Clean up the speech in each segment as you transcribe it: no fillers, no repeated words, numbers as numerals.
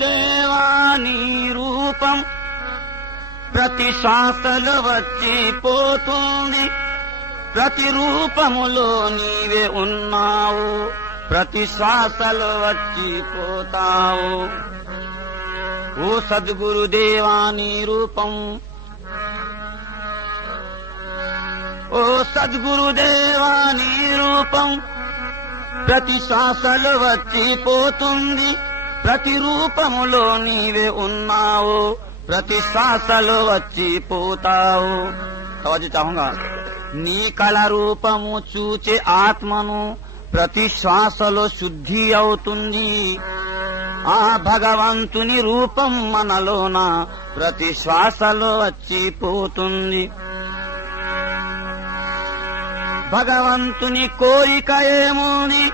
దేవాని రూపం ప్రతి శ్వాసలో వచ్చిపోతుంది, ప్రతి రూపములో నీవే ఉన్నావు, ప్రతి శ్వాసలో వచ్చిపోతావు. ఓ సద్గురుదేవాని రూపం, ఓ సద్గురుదేవాని రూపం ప్రతి శ్వాసలో వచ్చిపోతుంది, ప్రతి రూపములో నీవే ఉన్నావు, ప్రతి శ్వాసలో వచ్చిపోతావు. తవజు చాహుంగా. నీ కళ రూపము చూచే ఆత్మను ప్రతి శ్వాసలో శుద్ధి అవుతుంది. ఆ భగవంతుని రూపం మనలోన ప్రతి శ్వాసలో వచ్చిపోతుంది. భగవంతుని కోరిక ఏముంది,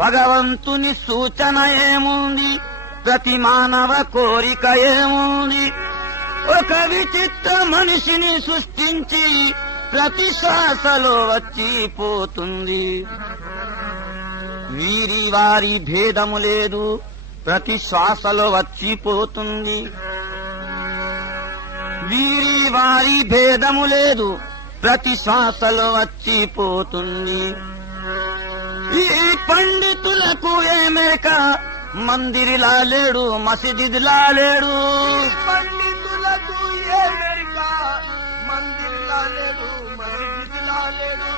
భగవంతుని సూచన ఏముంది, ప్రతి మానవ కోరిక ఏముంది. ఒక విచిత్ర మనిషిని సృష్టించి ప్రతి శ్వాసలో వచ్చిపోతుంది. వీరి వారి భేదము లేదు, ప్రతి శ్వాసలో వచ్చిపోతుంది. వీరి వారి భేదము లేదు, ప్రతి శ్వాసలో వచ్చిపోతుంది. ఈ పండితులకు ఏమేక మందిరిలా లేడు, మసీదులా లేడు. పండితులకు ఏమేక మందిరిలా లేడు, మసీదులా లేడు.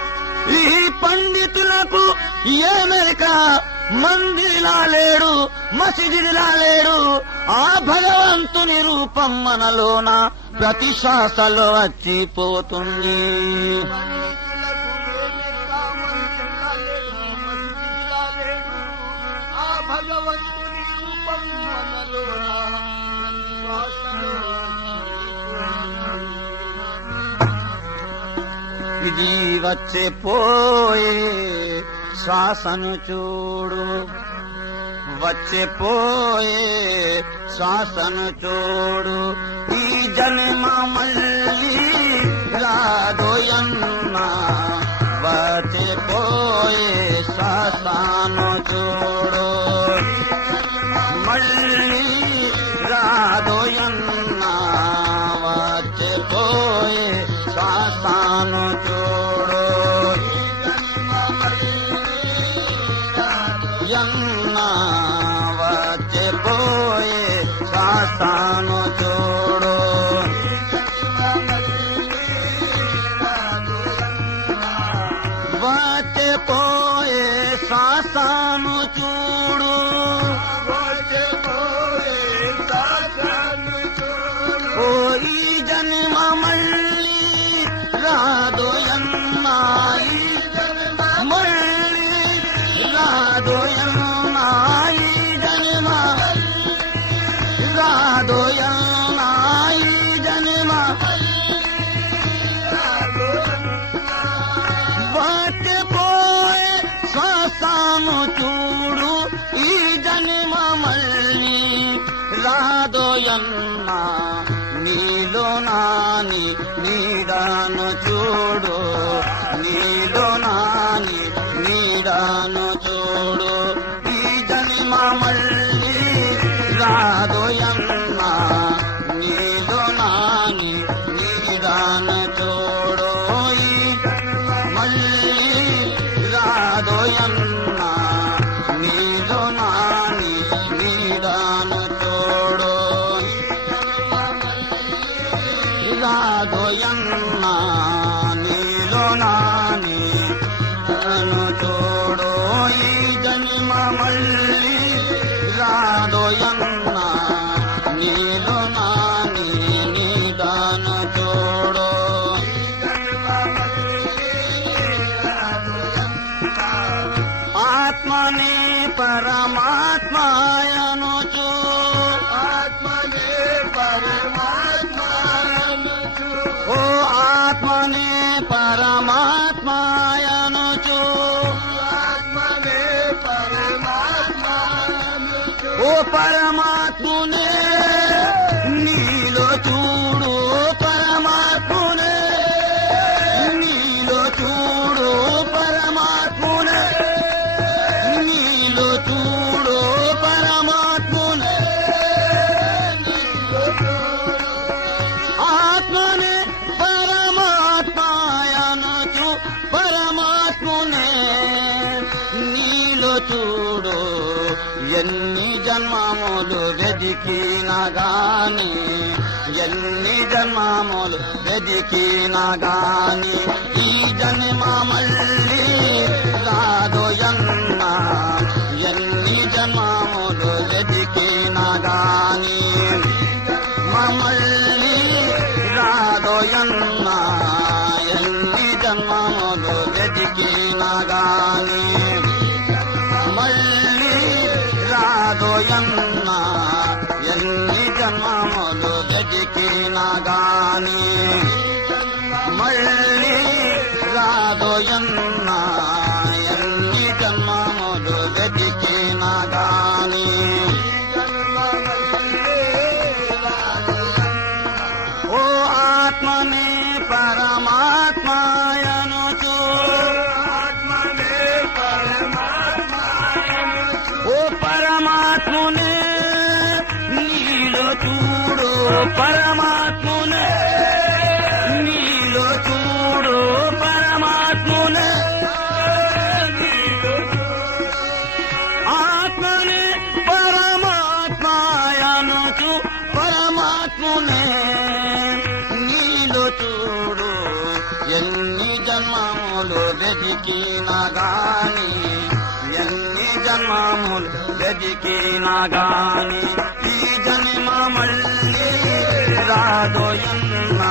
ఈ పండితులకు ఏమేక మందిరిలా లేడు, మసీదులా లేడు. ఆ భగవంతుని రూపం మనలోన ప్రతి శ్వాసలో వచ్చిపోతుంది. భగవంతుని రూపం మనలోన ఇది వచ్చే పోయే శ్వాసను చూడు, వచ్చే పోయే శ్వాసను చూడు. ఈ జన్మ మళ్ళీ రాదోయన్నా, వచ్చే పోయే శ్వాసను చూడు. మళ్ళీ రాదోయన్నా, వచ్చే పోయే శ్వాసను చూడు. యన్నా వచ్చే పోయే శ్వాసను చూడు. వచ్చే పోయే శ్వాసను చూడు. ఓ ఈ జన్మ మళ్ళీ రాదోయన్నా, ఈ జన్మ మళ్ళీ రాదోయన్నా, ఈ జన్మ రాదోయన్నా, ఈ జన్మ వచ్చే పోయే శ్వాసను చూడు. ఈ జన్మ మళ్ళీ రాదోయన్నా, నీలో నాని నీడాను చూడు, నీలో నాని నీడాను చూడు. ఈ జన్మ మళ్ళీ రాదోయన్నా, నీలో నాని నీడాను చూడు. ఈ జన్మ మళ్ళీ రాదోయన్నా, నీలో నాని నీడాను చూడు. రాదోయన్నా, నీలో నాని నన్ను చూడు. ఈ జన్మ మళ్ళీ రాదోయన్నా, నీలో నాని నీదాను చూడు. ఆత్మనే పరమాత్మయను చూ, ఆత్మనే పరమాత్మను చూ. ఓ ఆత్మనే పరమాత్మయను చూ, ఆత్మనే పరమాత్మను చూ. ఓ పరమాత్మునే నీలో చూడు, పరమాత్మునే నీలో చూడు, పరమాత్మునే జన్మములు వెదికినా గాని ఎన్ని జన్మములు వెదికినా గాని ఈ జన్మ మళ్ళీ రాదోయన్నా ఎన్ని జన్మములు వెదికినా గాని మళ్ళీ రాదోయన్నా ఎన్ని జన్మములు వెదికినా గాని మళ్ళీ రాదోయన్నా ఎన్ని జన్మములు వెదికినా గాని మళ్ళీ రాదోయన్నా ఎన్ని జన్మములు వెదికినా గాని ఓ ఆత్మనే పరమాత్మయనుచు ఓ పరమాత్మునే నీలో చూడు పరమాత్మునే నీలో చూడు పరమాత్మునే ఆత్మనే పరమాత్మయనుచు పరమాత్మునే నీలో చూడు ఎన్ని జన్మములు వెదికినా గాని ఎన్ని జన్మములు వెదికినా గాని ఈ జన్మ మళ్ళీ రాదోయన్నా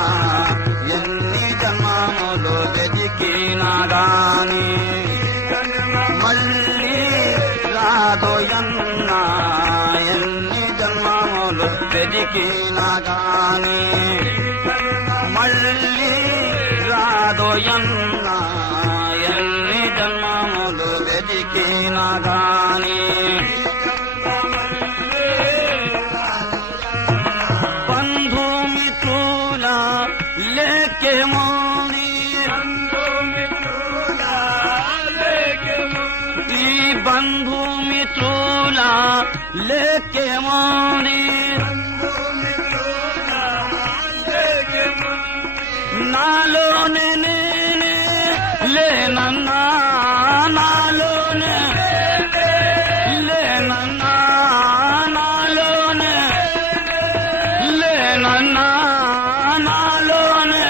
ఎన్ని జన్మములు వెదికినా గాని మళ్ళీ రాదోయన్నా ఎన్ని జన్మములు వెదికినా గాని మళ్ళీ రాదోయన్నా ఎన్ని జన్మములు వెదికినా గాని బంధుమిత్రుల లేకే మోరి ఈ బంధుమిత్రుల లేకే మోరి నాలోనే నేనే లేనన్నా నాలోనే లేనన్నా నాలోనే లేనన్నా నాలోనే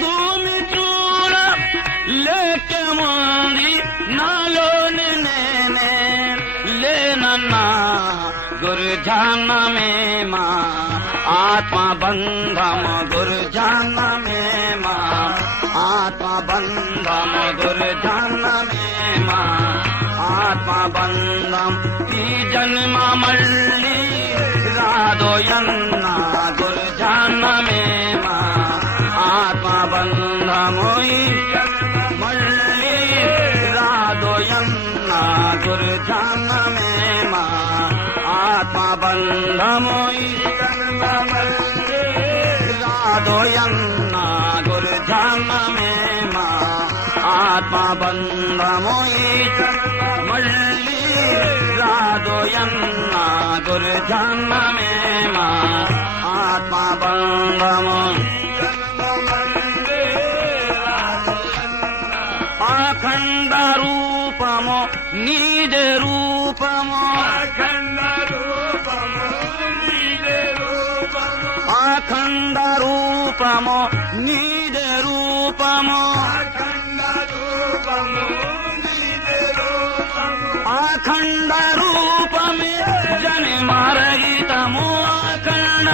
బంధుమిత్రుల లేకే మోరి నాలోనే నేనే లేనన్నా గురు ధ్యాన में आत्मा बंधम गुरु ध्यान में आत्मा बंधम गुरु ध्यान में आत्मा बंधम ఈ జన్మ మళ్ళీ రాదోయన్నా గురు ధ్యాన में आत्मा बंधमो ఈ మళ్ళీ రాదోయన్నా గురు ధ్యాన में आत्मा बंधमो రాదోయన్నా గురు ధ్యాన में ఆత్మ బంధమో మళ్ళీ రాదోయన్నా గురు ధ్యాన में ఆత్మ బంధమో అఖండ రూపమో నీదే రూపమో అఖండ రూపమో నీదే రూపమో అఖండ రూపమే జన్మరహితము అఖండ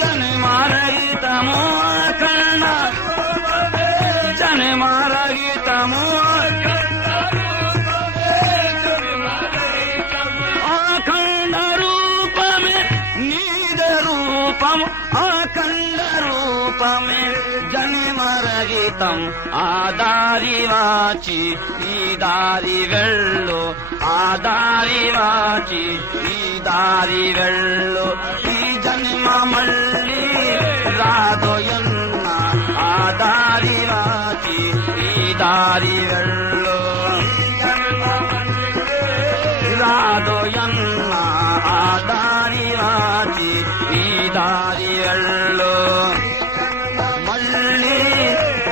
జన్మరహితము అఖండ జన్మరహితము అఖండ రూపమే నీదే రూపం అఖండ రూపమే జన్మరహితం ఆదారి వాచి ఈ దారి వెళ్ళు ఆదారి వాచి ఈ దారి వెళ్ళు ఈ జన్మ మళ్ళీ రాదోయన్నా ఆదారి వాచి ఈ దారి వెళ్ళు రాదోయన్నా ఆదారి వాచి ఈ దారి వెళ్ళు మళ్ళీ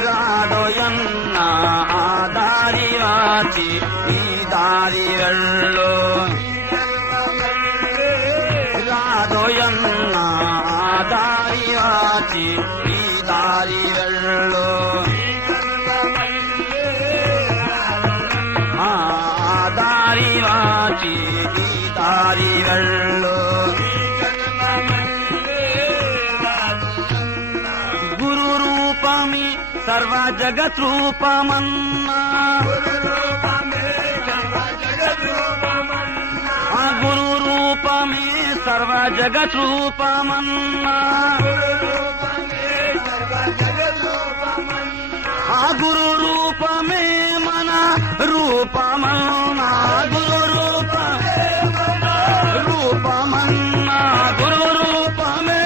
రాదోయన్నా ఆదారి వాచి దారి వాచి ఈ దారి వెళ్ళు ఆ దారి వాచి ఈ దారి వెళ్ళు గురు రూపమి సర్వ జగత్ రూపమన్నా గురు రూపమే సర్వ జగత్ రూపమన్నా ఆ గురు రూపమే మన రూపమన్నా గురు రూపమన్నా గురు రూపమే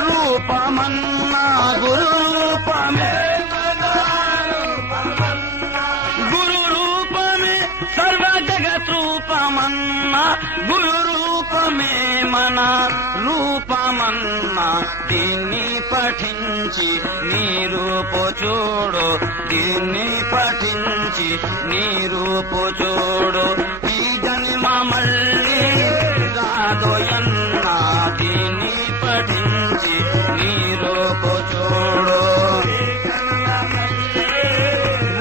రూపమన్నా గురు రూపమే గురు రూపమే సర్వ జగత్ రూపమన్నా గురు రూపమే మన రూపమన్నా దీన్ని పఠించి నీ రూపు చూడు దీన్ని పఠించి నీ రూపు చూడు ఈ జన్మ మళ్ళీ రాదోయన్నా దీన్ని పఠించి నీ రూపు చూడు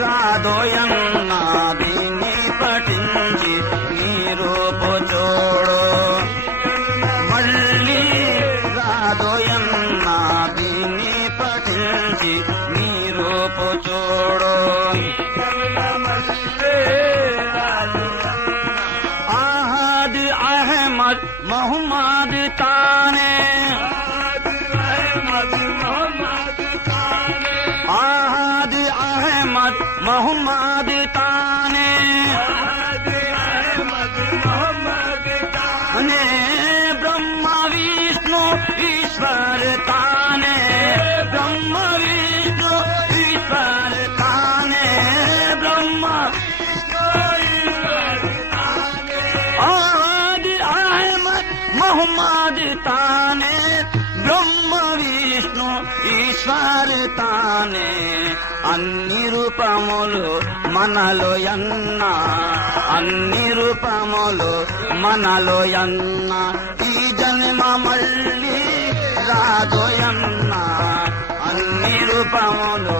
రాదోయన్నా దీన్ని పఠించి నీ రూపు చూడు మళ్ళీ రాదోయన్నా దీన్ని పఠించి నీ రూపు చూడు ఆహాద్ అహ్మద్ మొహమ్మద్ తానే ఆహాద్ అహ్మద్ మొహమ్మద్ తానే ने ब्रह्मा विष्णु ईश्वर ताने ब्रह्मा विष्णु ईश्वर ताने ब्रह्मा आदि अहमद मोहम्मद ताने ब्रह्मा विष्णु ఈశ్వర్ తానే అన్ని రూపములు మనలో యన్న అన్ని రూపములు మనలో యన్న ఈ జన్మ మళ్ళీ రాదోయన్న అన్ని రూపములు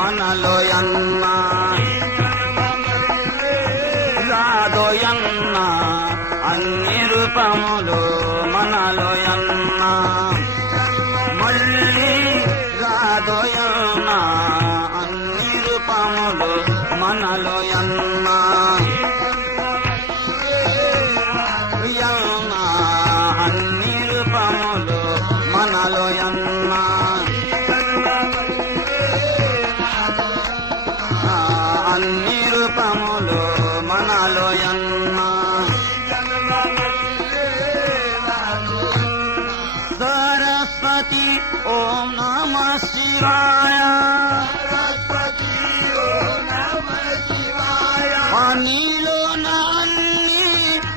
మనలో యన్న రాదోయన్న అన్ని రూపములు మనలో యన్న మళ్ళీ రాదోయన్నా అన్ని రూపములు మనలో యన్నా యన్నా అన్ని రూపములు మనలో యన్నా అన్ని రూపములు మనలో యన్నా सरस्वती ओम नमः शिवाय నీలో నాన్ని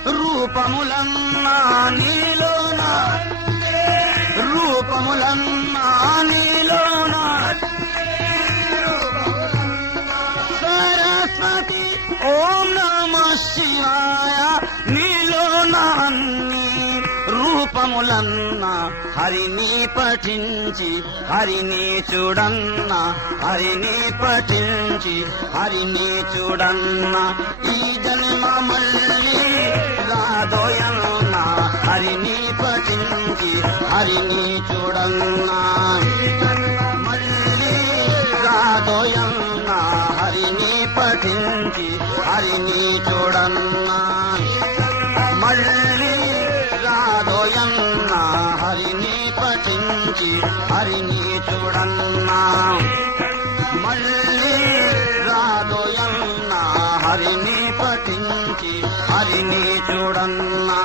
రూపములన్నా నీలో రూపములన్నా నీలో సరస్వతి ఓం నమః శివాయ నీలో నాన్ని రూపములన్నా హరిని పఠించి హరిని చూడన్నా హరిని పఠించి హరిని చూడన్నా ఈ జన్మ మళ్ళీ రాదోయన్నా హరిని పఠించి హరిని చూడన్నా మళ్ళీ రాదోయన్నా హరిని పఠించి హరిని చూడన్నా మళ్ళీ రాదోయన్నా హరిని పఠించి హరిని చూడన్నా మళ్ళీ రాదోయన్నా హరిని పఠించి హరిని చూడన్నా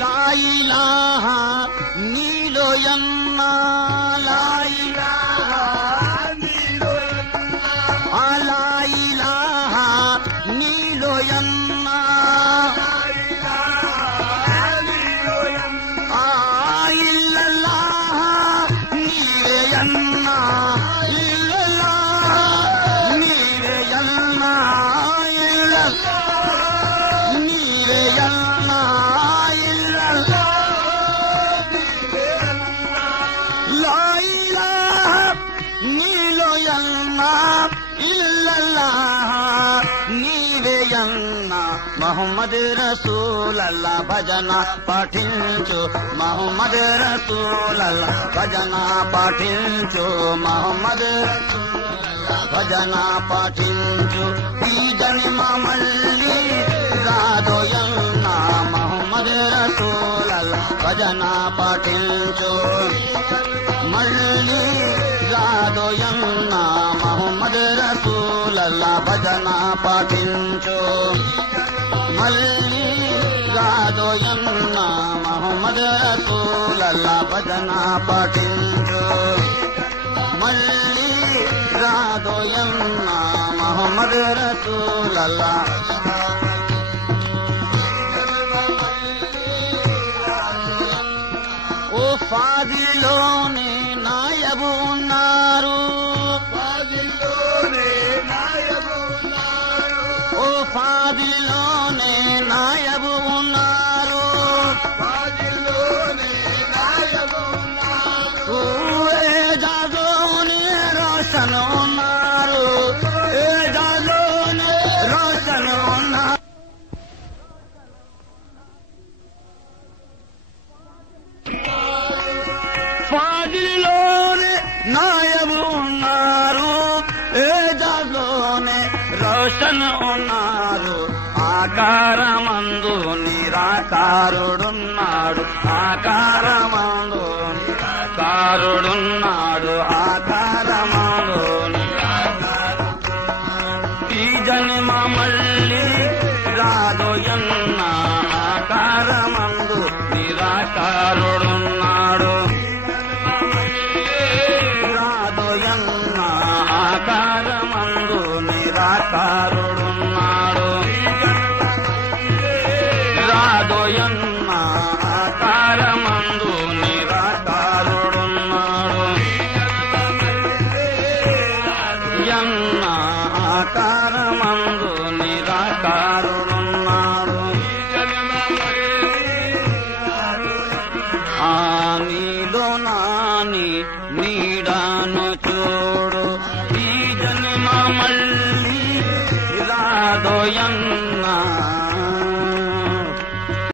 లా ఇలాహా నీలో యన్నా లా ఇలాహా లా ఇలాహా నీలో యన్నా ఇల్లల్లాహ్ నీవే యన్నా ఇల్లల్లాహ్ నీవే యన్నా ఇల్లల్లాహ్ నీవే యన్నా మహమ్మద్ రసూలల్లా భజన పఠించు మహమ్మద్ రసూలల్లా భజన పఠించు మహమ్మద్ భజన పఠించు ఈ జన్మ మళ్ళీ రాదోయన్న మహమ్మద్ రసూలల్లా భజన పఠించు మళ్ళీ రాదోయన్న మహమ్మద్ రసూలల్లా భజన పఠించు మళ్ళీ రాదోయన్న మహమ్మద్ రసూలల్లా భజన పఠించు మళ్ళీ రాదోయన్న మహమ్మద్ రసూలల్లా ఓ ఫాదిలోనే నాయబు ఉన్నారు ఓ ఫాదిలోనే నాయబు ఉన్నారు ఓ ఏజాజోనే రోషన్ ఉన్నారు ఏజాజోనే రోషన్ ఉన్నారు ఫాదిలోనే నాయబు ఉన్నారు ఏజాజోనే రోషన్ ఉన్నారు ఆకారమందు నిరాకారుడున్నాడు ఆకారమందు నిరాకారుడున్నాడు ఆకారమందు ఈ జన్మ మళ్ళీ రాదోయన్న ఆకారమందు నిరాకారుడున్నాడు రాదోయన్న ఆకారమందు నిరాకారుడున్నాడు రాదోయన్న ఆకారమందు నిరాకారుడున్నాడు యన్న ఆకారమందు నిరాకారుడున్నాడు ఆ నీలో నాని నీడను చూడు ఈ జన్మ మళ్ళీ రాదోయన్న